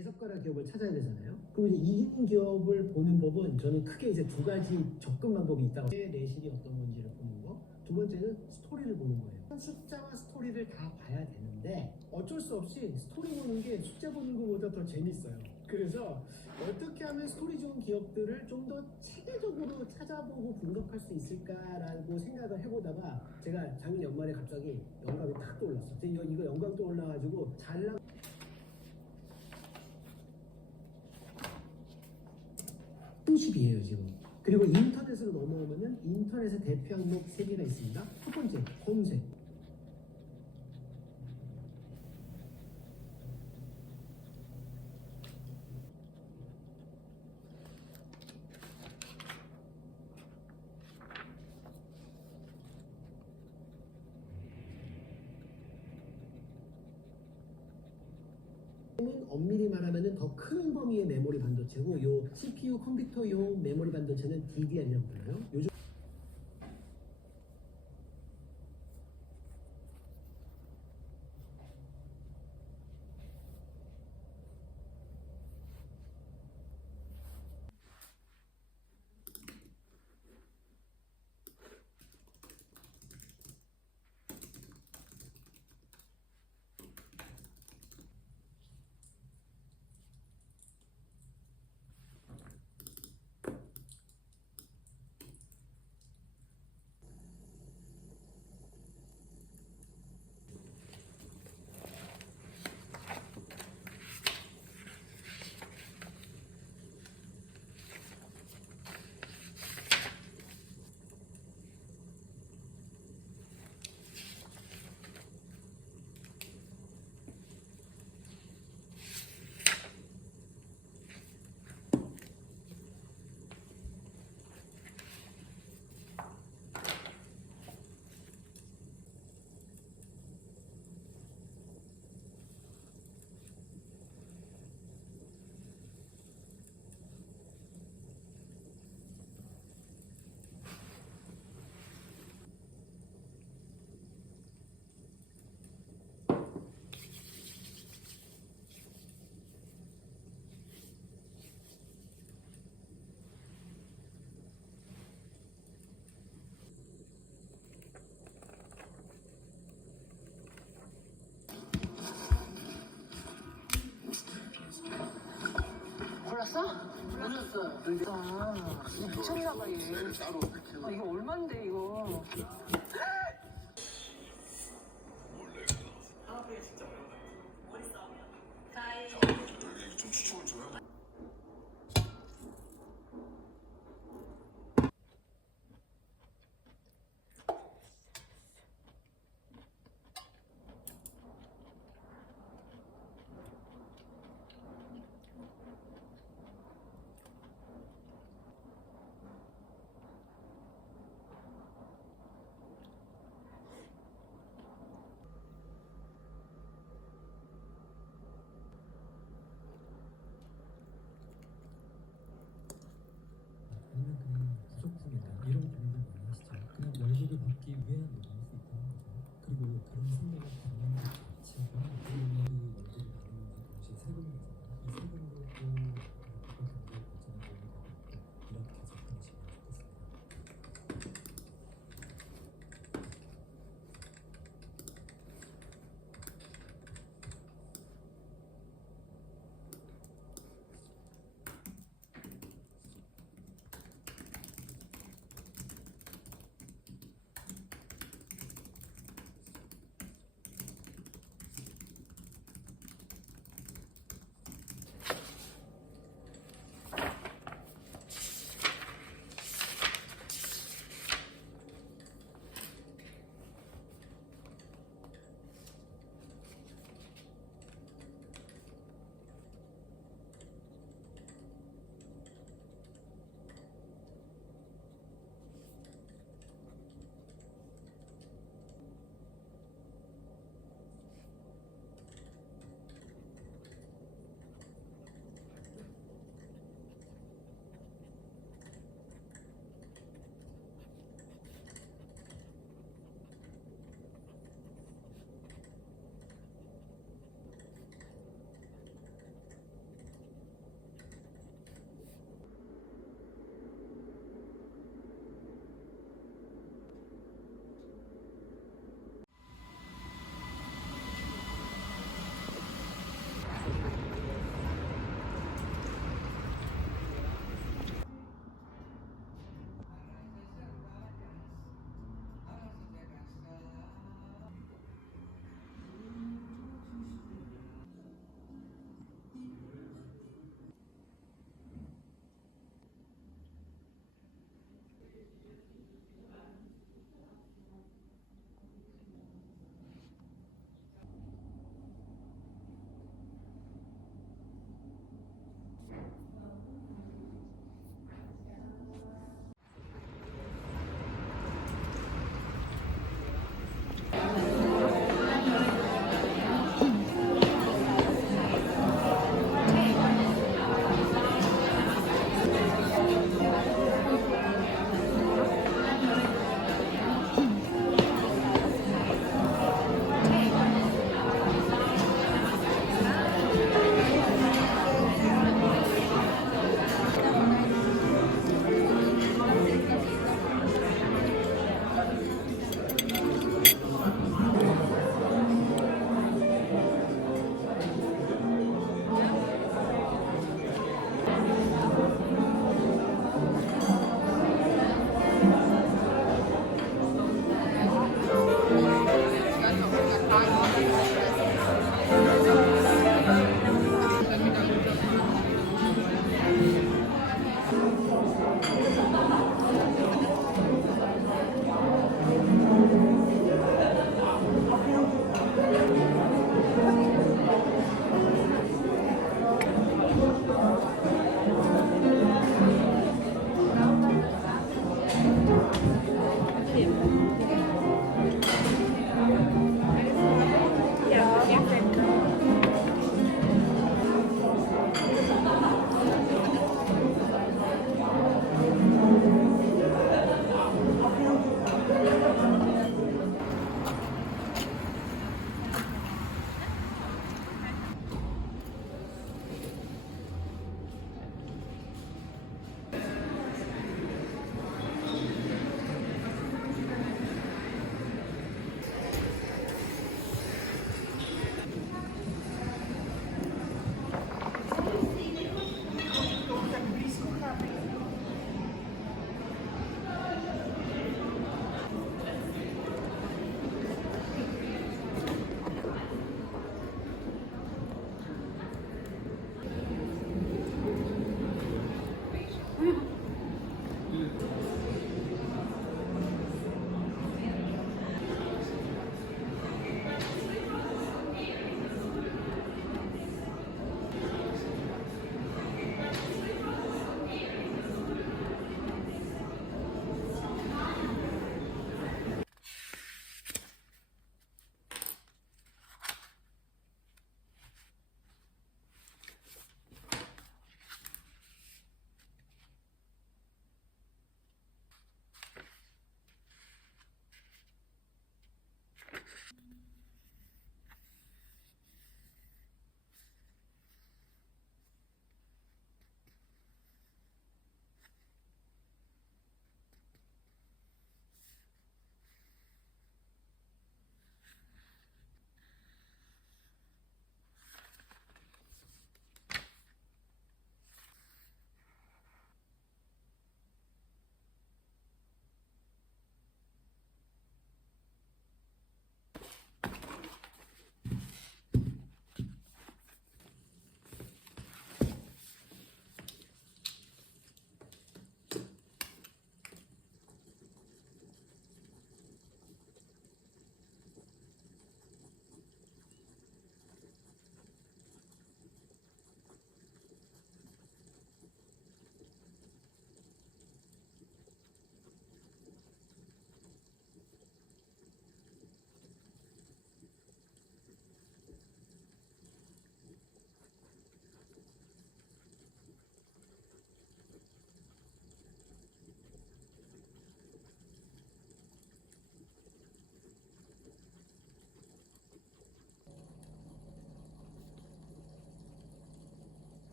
대석가라 기업을 찾아야 되잖아요. 그럼 이제 이기는 기업을 보는 법은 저는 크게 이제 두 가지 접근 방법이 있다고. 내실이 어떤 건지를 보는 거. 두 번째는 스토리를 보는 거예요. 숫자와 스토리를 다 봐야 되는데 어쩔 수 없이 스토리 보는 게 숫자 보는 것보다 더 재밌어요. 그래서 어떻게 하면 스토리 좋은 기업들을 좀 더 체계적으로 찾아보고 분석할 수 있을까라고 생각을 해보다가 제가 작년 연말에 갑자기 영감이 탁 떠올랐어요. 이거 영감 떠올라가지고 잘나 30이에요 지금. 그리고 인터넷으로 넘어오면은 인터넷에 대표 항목 3개가 있습니다. 첫 번째 검색. 엄밀히 말하면 더 큰 범위의 메모리 반도체고, 요 CPU 컴퓨터용 메모리 반도체는 DDR이라고 불러요. 요즘 몰랐어? 몰랐어. 이거 미쳤나봐 얘. 이거 얼만데 이거. 좀 추천을 줘요. 아니면 그냥 부속품이나 이런 고민을 많이 하시죠. 그냥 월급을 받기 위해 노동할 수 있다는 거죠. 그리고 그런 생각을 갖는 것 자체가 그 월급을 받으면서 동시에 세금을 내잖아요. 이 세금으로 또 국가 경제를 발전에 도움이 되고 이렇게 접근하시면 좋겠습니다.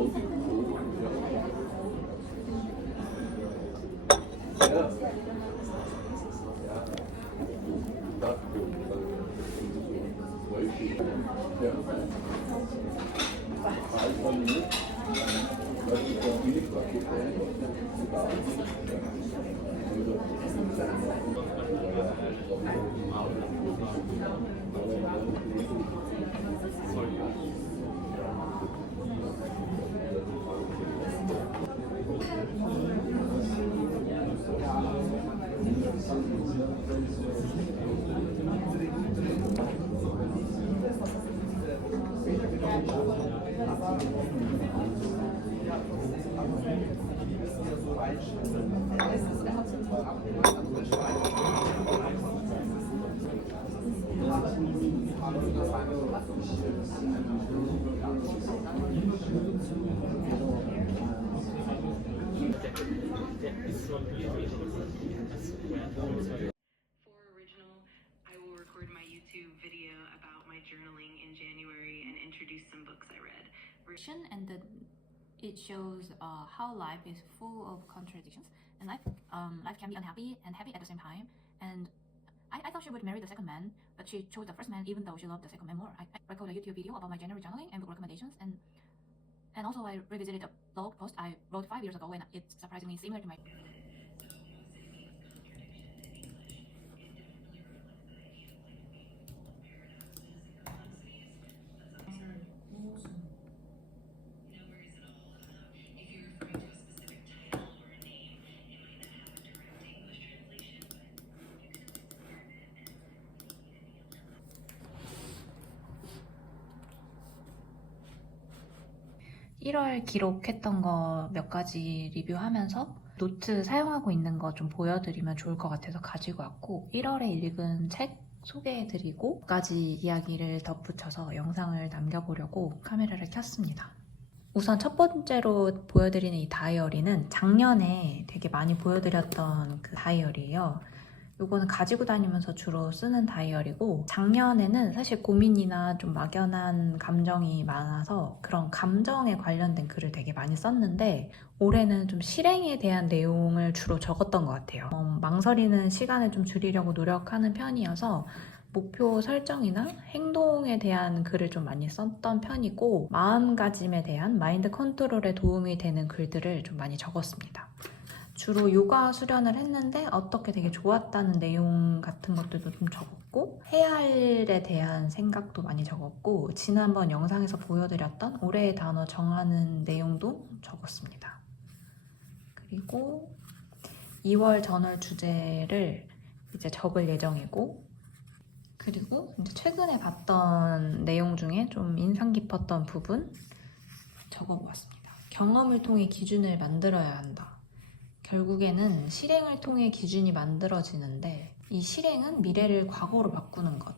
For original, I will record my YouTube video about my journaling in January and introduce some books I read. And then it shows how life is full of contradictions, and life can be unhappy and happy at the same time. And I thought she would marry the second man, but she chose the first man even though she loved the second man more. I recorded a YouTube video about my January journaling and book recommendations, and also I revisited a blog post I wrote 5 years ago, and it's surprisingly similar to my. (1월) 기록했던 거 몇 가지 리뷰하면서 노트 사용하고 있는 거 좀 보여드리면 좋을 것 같아서 가지고 왔고, 1월에 읽은 책 소개해드리고 몇 가지 이야기를 덧붙여서 영상을 남겨보려고 카메라를 켰습니다. 우선 첫 번째로 보여드리는 이 다이어리는 작년에 되게 많이 보여드렸던 그 다이어리예요. 요거는 가지고 다니면서 주로 쓰는 다이어리고, 작년에는 사실 고민이나 좀 막연한 감정이 많아서 그런 감정에 관련된 글을 되게 많이 썼는데, 올해는 좀 실행에 대한 내용을 주로 적었던 것 같아요. 망설이는 시간을 좀 줄이려고 노력하는 편이어서 목표 설정이나 행동에 대한 글을 좀 많이 썼던 편이고, 마음가짐에 대한 마인드 컨트롤에 도움이 되는 글들을 좀 많이 적었습니다. 주로 요가 수련을 했는데 어떻게 되게 좋았다는 내용 같은 것들도 좀 적었고, 해야 할 일에 대한 생각도 많이 적었고, 지난번 영상에서 보여드렸던 올해의 단어 정하는 내용도 적었습니다. 그리고 2월 저널 주제를 이제 적을 예정이고, 그리고 이제 최근에 봤던 내용 중에 좀 인상 깊었던 부분 적어보았습니다. 경험을 통해 기준을 만들어야 한다. 결국에는 실행을 통해 기준이 만들어지는데, 이 실행은 미래를 과거로 바꾸는 것.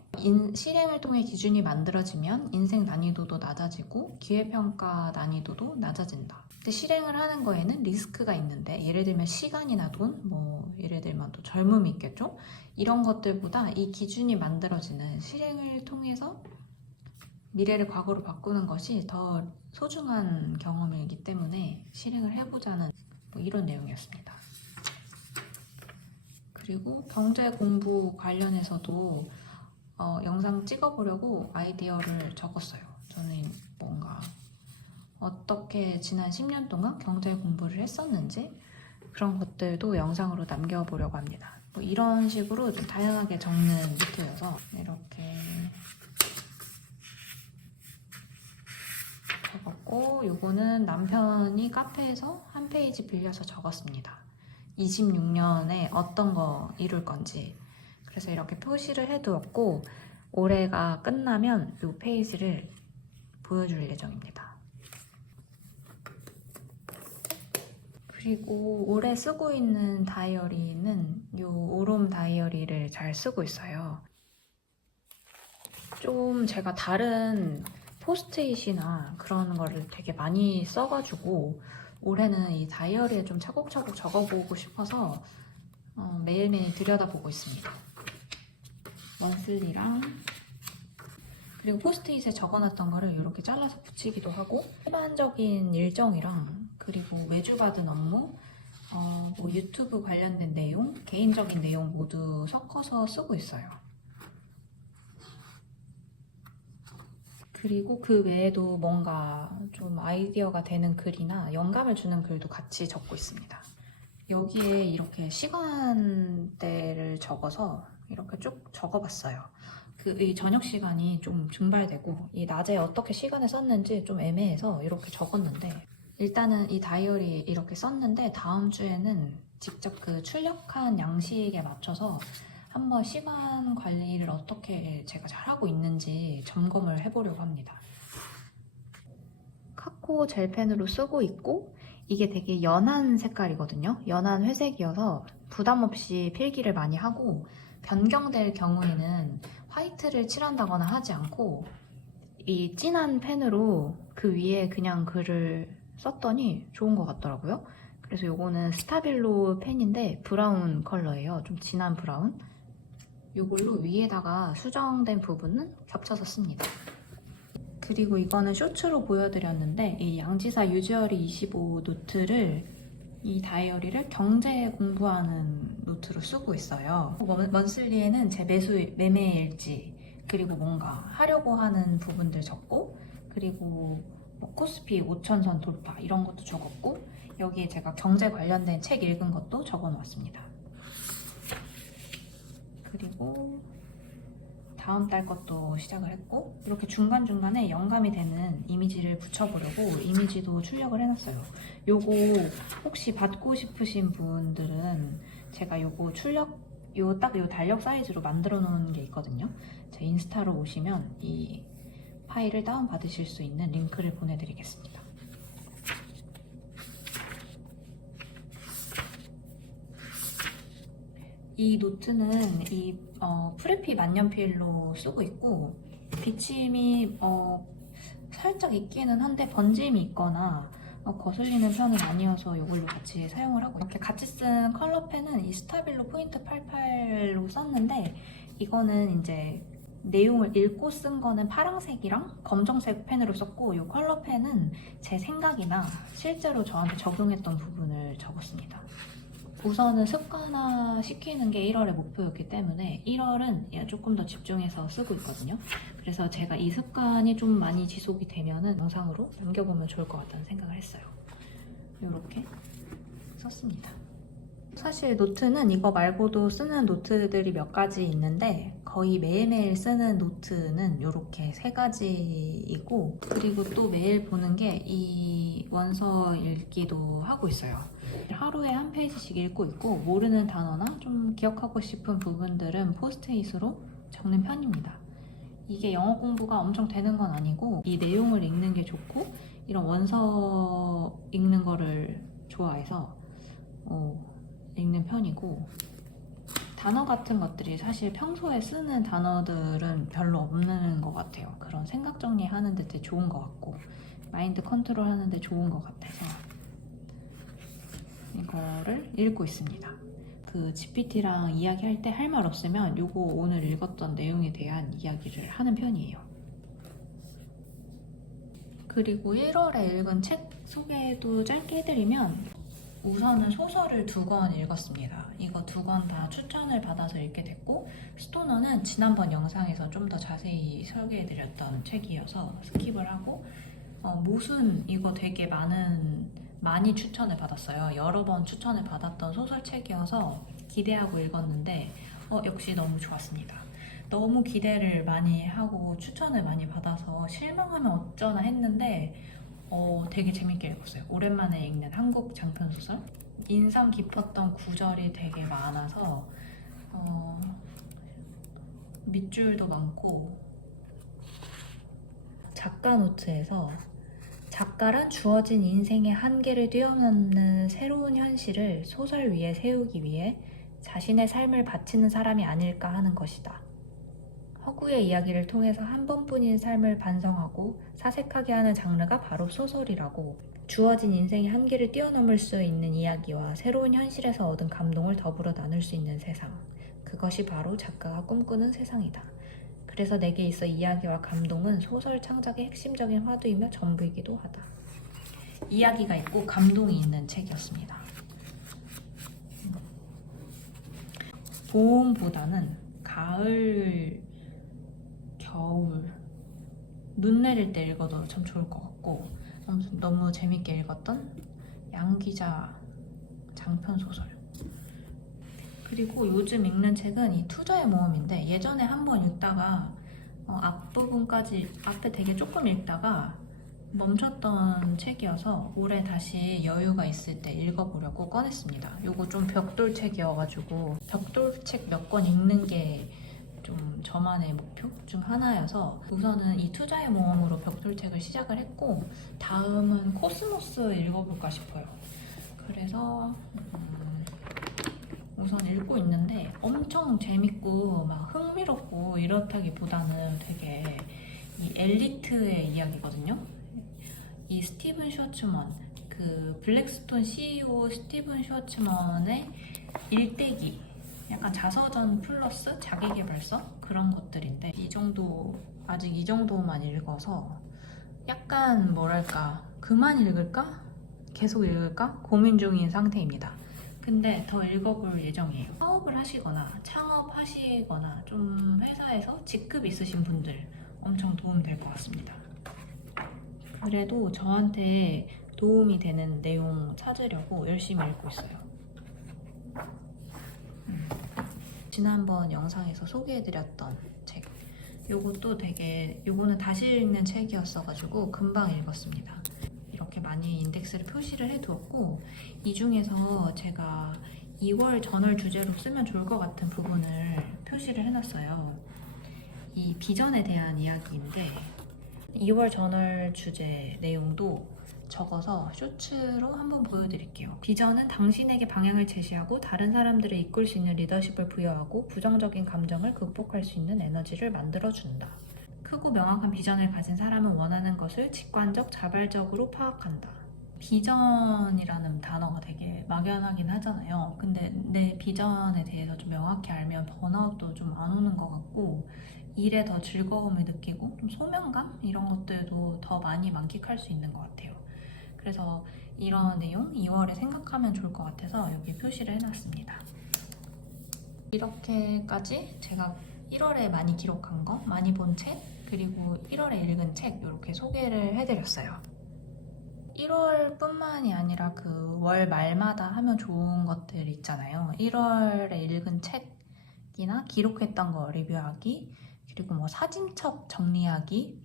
실행을 통해 기준이 만들어지면 인생 난이도도 낮아지고 기회평가 난이도도 낮아진다. 근데 실행을 하는 거에는 리스크가 있는데, 예를 들면 시간이나 돈, 예를 들면 또 젊음이 있겠죠? 이런 것들보다 이 기준이 만들어지는 실행을 통해서 미래를 과거로 바꾸는 것이 더 소중한 경험이기 때문에 실행을 해보자는 이런 내용이었습니다. 그리고 경제 공부 관련해서도 영상 찍어보려고 아이디어를 적었어요. 저는 뭔가 어떻게 지난 10년 동안 경제 공부를 했었는지 그런 것들도 영상으로 남겨보려고 합니다. 이런 식으로 좀 다양하게 적는 노트여서 이렇게 적었고, 요거는 남편이 카페에서 한 페이지 빌려서 적었습니다. 26년에 어떤 거 이룰 건지. 그래서 이렇게 표시를 해두었고, 올해가 끝나면 이 페이지를 보여줄 예정입니다. 그리고 올해 쓰고 있는 다이어리는 이 오롬 다이어리를 잘 쓰고 있어요. 좀 제가 다른 포스트잇이나 그런 거를 되게 많이 써가지고 올해는 이 다이어리에 좀 차곡차곡 적어보고 싶어서 매일매일 들여다보고 있습니다. 원슬리랑 그리고 포스트잇에 적어놨던 거를 이렇게 잘라서 붙이기도 하고 일반적인 일정이랑 그리고 외주 받은 업무, 뭐 유튜브 관련된 내용, 개인적인 내용 모두 섞어서 쓰고 있어요. 그리고 그 외에도 뭔가 좀 아이디어가 되는 글이나 영감을 주는 글도 같이 적고 있습니다. 여기에 이렇게 시간대를 적어서 이렇게 쭉 적어봤어요. 이 저녁 시간이 좀 증발되고 이 낮에 어떻게 시간을 썼는지 좀 애매해서 이렇게 적었는데 일단은 이 다이어리 이렇게 썼는데 다음 주에는 직접 그 출력한 양식에 맞춰서 한번 시간 관리를 어떻게 제가 잘하고 있는지 점검을 해보려고 합니다. 카코 젤펜으로 쓰고 있고 이게 되게 연한 색깔이거든요. 연한 회색이어서 부담 없이 필기를 많이 하고 변경될 경우에는 화이트를 칠한다거나 하지 않고 이 진한 펜으로 그 위에 그냥 글을 썼더니 좋은 것 같더라고요. 그래서 요거는 스타빌로 펜인데 브라운 컬러예요. 좀 진한 브라운. 요걸로 위에다가 수정된 부분은 겹쳐서 씁니다. 그리고 이거는 쇼츠로 보여드렸는데 이 양지사 유지어리 25 노트를 이 다이어리를 경제 공부하는 노트로 쓰고 있어요. 먼슬리에는 제 매매 일지 그리고 뭔가 하려고 하는 부분들 적고 그리고 뭐 코스피 5,000선 돌파 이런 것도 적었고 여기에 제가 경제 관련된 책 읽은 것도 적어 놓았습니다. 그리고 다음 달 것도 시작을 했고 이렇게 중간중간에 영감이 되는 이미지를 붙여보려고 이미지도 출력을 해놨어요. 요거 혹시 받고 싶으신 분들은 제가 요거 딱 요 달력 사이즈로 만들어 놓은 게 있거든요. 제 인스타로 오시면 이 파일을 다운받으실 수 있는 링크를 보내드리겠습니다. 이 노트는 이 프레피 만년필로 쓰고 있고 비침이 살짝 있기는 한데 번짐이 있거나 거슬리는 편은 아니어서 이걸로 같이 사용을 하고 이렇게 같이 쓴 컬러펜은 이 스타빌로 포인트 88로 썼는데 이거는 이제 내용을 읽고 쓴 거는 파란색이랑 검정색 펜으로 썼고 이 컬러펜은 제 생각이나 실제로 저한테 적용했던 부분을 적었습니다. 우선은 습관화 시키는 게 1월의 목표였기 때문에 1월은 조금 더 집중해서 쓰고 있거든요. 그래서 제가 이 습관이 좀 많이 지속이 되면은 영상으로 남겨보면 좋을 것 같다는 생각을 했어요. 이렇게 썼습니다. 사실 노트는 이거 말고도 쓰는 노트들이 몇 가지 있는데 거의 매일매일 쓰는 노트는 이렇게 3가지이고 그리고 또 매일 보는 게 이 원서 읽기도 하고 있어요. 하루에 한 페이지씩 읽고 있고 모르는 단어나 좀 기억하고 싶은 부분들은 포스트잇으로 적는 편입니다. 이게 영어 공부가 엄청 되는 건 아니고 이 내용을 읽는 게 좋고 이런 원서 읽는 거를 좋아해서 읽는 편이고 단어 같은 것들이 사실 평소에 쓰는 단어들은 별로 없는 것 같아요. 그런 생각 정리하는 데 되게 좋은 것 같고 마인드 컨트롤 하는 데 좋은 것 같아서 이거를 읽고 있습니다. 그 GPT랑 이야기할 때 할 말 없으면 요거 오늘 읽었던 내용에 대한 이야기를 하는 편이에요. 그리고 1월에 읽은 책 소개도 짧게 해드리면 우선은 소설을 2권 읽었습니다. 이거 2권 다 추천을 받아서 읽게 됐고 스토너는 지난번 영상에서 좀 더 자세히 설계해드렸던 책이어서 스킵을 하고 모순 이거 되게 많이 추천을 받았어요. 여러 번 추천을 받았던 소설책이어서 기대하고 읽었는데 역시 너무 좋았습니다. 너무 기대를 많이 하고 추천을 많이 받아서 실망하면 어쩌나 했는데 되게 재밌게 읽었어요. 오랜만에 읽는 한국 장편소설. 인상 깊었던 구절이 되게 많아서 밑줄도 많고 작가 노트에서 작가란 주어진 인생의 한계를 뛰어넘는 새로운 현실을 소설 위에 세우기 위해 자신의 삶을 바치는 사람이 아닐까 하는 것이다. 허구의 이야기를 통해서 한 번뿐인 삶을 반성하고 사색하게 하는 장르가 바로 소설이라고. 주어진 인생의 한계를 뛰어넘을 수 있는 이야기와 새로운 현실에서 얻은 감동을 더불어 나눌 수 있는 세상. 그것이 바로 작가가 꿈꾸는 세상이다. 그래서 내게 있어 이야기와 감동은 소설 창작의 핵심적인 화두이며 전부이기도 하다. 이야기가 있고 감동이 있는 책이었습니다. 봄보다는 가을, 겨울, 눈 내릴 때 읽어도 참 좋을 것 같고 너무 재밌게 읽었던 양기자 장편 소설. 그리고 요즘 읽는 책은 이 투자의 모험인데 예전에 한번 읽다가 앞부분까지 앞에 되게 조금 읽다가 멈췄던 책이어서 올해 다시 여유가 있을 때 읽어보려고 꺼냈습니다. 요거 좀 벽돌책이어가지고 벽돌책 몇 권 읽는 게 좀 저만의 목표 중 하나여서 우선은 이 투자의 모험으로 벽돌책을 시작을 했고 다음은 코스모스 읽어볼까 싶어요. 그래서 우선 읽고 있는데 엄청 재밌고 막 흥미롭고 이렇다기보다는 되게 이 엘리트의 이야기거든요. 이 스티븐 슈워츠먼, 그 블랙스톤 CEO 스티븐 슈워츠먼의 일대기, 약간 자서전 플러스 자기계발서 그런 것들인데 아직 이 정도만 읽어서 약간 뭐랄까 그만 읽을까? 계속 읽을까? 고민 중인 상태입니다. 근데 더 읽어볼 예정이에요. 사업을 하시거나 창업하시거나 좀 회사에서 직급 있으신 분들 엄청 도움 될 것 같습니다. 그래도 저한테 도움이 되는 내용 찾으려고 열심히 읽고 있어요. 지난번 영상에서 소개해드렸던 책 요거는 다시 읽는 책이었어가지고 금방 읽었습니다. 이렇게 많이 인덱스를 표시를 해두었고 이 중에서 제가 2월 전월 주제로 쓰면 좋을 것 같은 부분을 표시를 해놨어요. 이 비전에 대한 이야기인데 2월 전월 주제 내용도 적어서 쇼츠로 한번 보여드릴게요. 비전은 당신에게 방향을 제시하고 다른 사람들을 이끌 수 있는 리더십을 부여하고 부정적인 감정을 극복할 수 있는 에너지를 만들어준다. 크고 명확한 비전을 가진 사람은 원하는 것을 직관적, 자발적으로 파악한다. 비전이라는 단어가 되게 막연하긴 하잖아요. 근데 내 비전에 대해서 좀 명확히 알면 번아웃도 좀 안 오는 것 같고 일에 더 즐거움을 느끼고 좀 소명감? 이런 것들도 더 많이 만끽할 수 있는 것 같아요. 그래서 이런 내용 2월에 생각하면 좋을 것 같아서 여기 표시를 해놨습니다. 이렇게까지 제가 1월에 많이 기록한 거, 많이 본 책, 그리고 1월에 읽은 책 이렇게 소개를 해드렸어요. 1월뿐만이 아니라 그 월 말마다 하면 좋은 것들 있잖아요. 1월에 읽은 책이나 기록했던 거 리뷰하기, 그리고 뭐 사진첩 정리하기,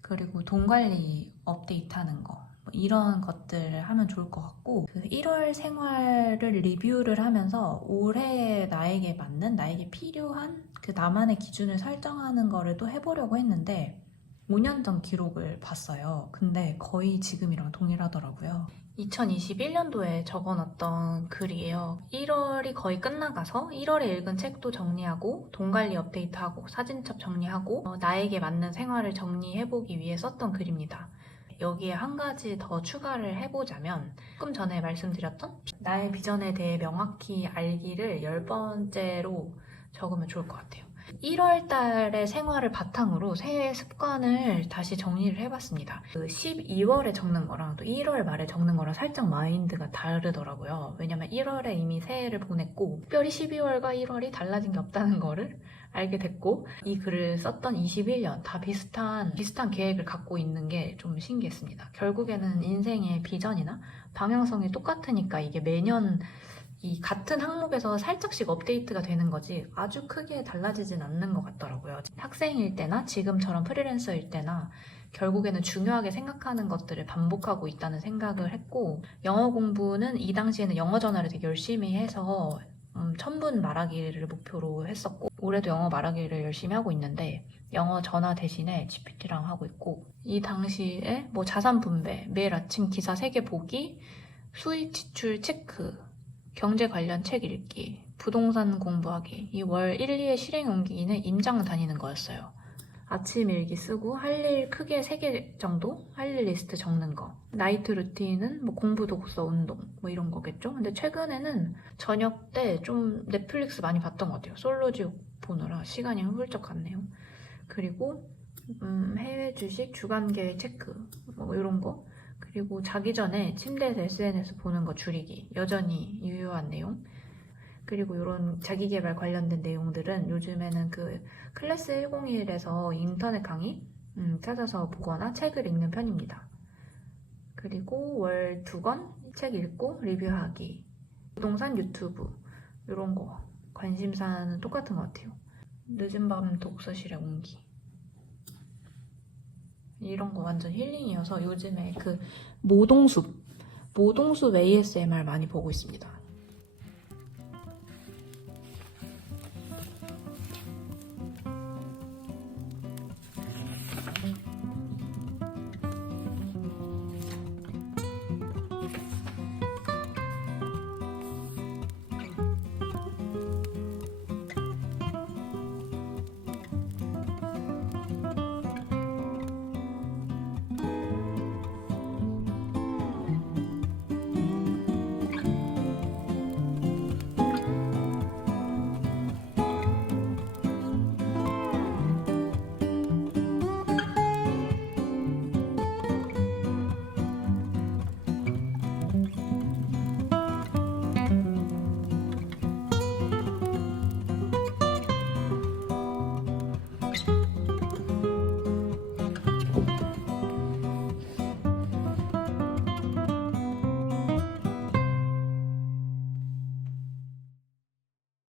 그리고 돈 관리 업데이트하는 거 이런 것들을 하면 좋을 것 같고 그 1월 생활을 리뷰를 하면서 올해 나에게 맞는, 나에게 필요한 그 나만의 기준을 설정하는 거를 또 해보려고 했는데 5년 전 기록을 봤어요. 근데 거의 지금이랑 동일하더라고요. 2021년도에 적어놨던 글이에요. 1월이 거의 끝나가서 1월에 읽은 책도 정리하고 돈 관리 업데이트하고 사진첩 정리하고 나에게 맞는 생활을 정리해보기 위해 썼던 글입니다. 여기에 한 가지 더 추가를 해보자면 조금 전에 말씀드렸던 나의 비전에 대해 명확히 알기를 10번째로 적으면 좋을 것 같아요. 1월 달의 생활을 바탕으로 새해 습관을 다시 정리를 해봤습니다. 그 12월에 적는 거랑 또 1월 말에 적는 거랑 살짝 마인드가 다르더라고요. 왜냐면 1월에 이미 새해를 보냈고 특별히 12월과 1월이 달라진 게 없다는 거를 알게 됐고 이 글을 썼던 21년 다 비슷한 계획을 갖고 있는 게 좀 신기했습니다. 결국에는 인생의 비전이나 방향성이 똑같으니까 이게 매년 이 같은 항목에서 살짝씩 업데이트가 되는 거지 아주 크게 달라지진 않는 것 같더라고요. 학생일 때나 지금처럼 프리랜서일 때나 결국에는 중요하게 생각하는 것들을 반복하고 있다는 생각을 했고 영어 공부는 이 당시에는 영어 전화를 되게 열심히 해서 1000분 말하기를 목표로 했었고 올해도 영어 말하기를 열심히 하고 있는데 영어 전화 대신에 GPT랑 하고 있고 이 당시에 뭐 자산 분배, 매일 아침 기사 3개 보기, 수입 지출 체크, 경제 관련 책 읽기, 부동산 공부하기 이 월 1, 2회 실행 옮기기는 임장 다니는 거였어요. 아침 일기 쓰고 할 일 크게 3개 정도 할 일 리스트 적는 거. 나이트 루틴은 뭐 공부, 독서, 운동 뭐 이런 거겠죠. 근데 최근에는 저녁 때 좀 넷플릭스 많이 봤던 것 같아요. 솔로지옥 보느라 시간이 훌쩍 갔네요. 그리고 해외 주식 주간 계획 체크 뭐 이런 거. 그리고 자기 전에 침대에서 SNS 보는 거 줄이기. 여전히 유효한 내용. 그리고 이런 자기계발 관련된 내용들은 요즘에는 그 클래스 101에서 인터넷 강의 찾아서 보거나 책을 읽는 편입니다. 그리고 월 2권 책 읽고 리뷰하기. 부동산 유튜브 이런 거 관심사는 똑같은 것 같아요. 늦은 밤 독서실에 옮기 이런 거 완전 힐링이어서 요즘에 그 모동숲 ASMR 많이 보고 있습니다.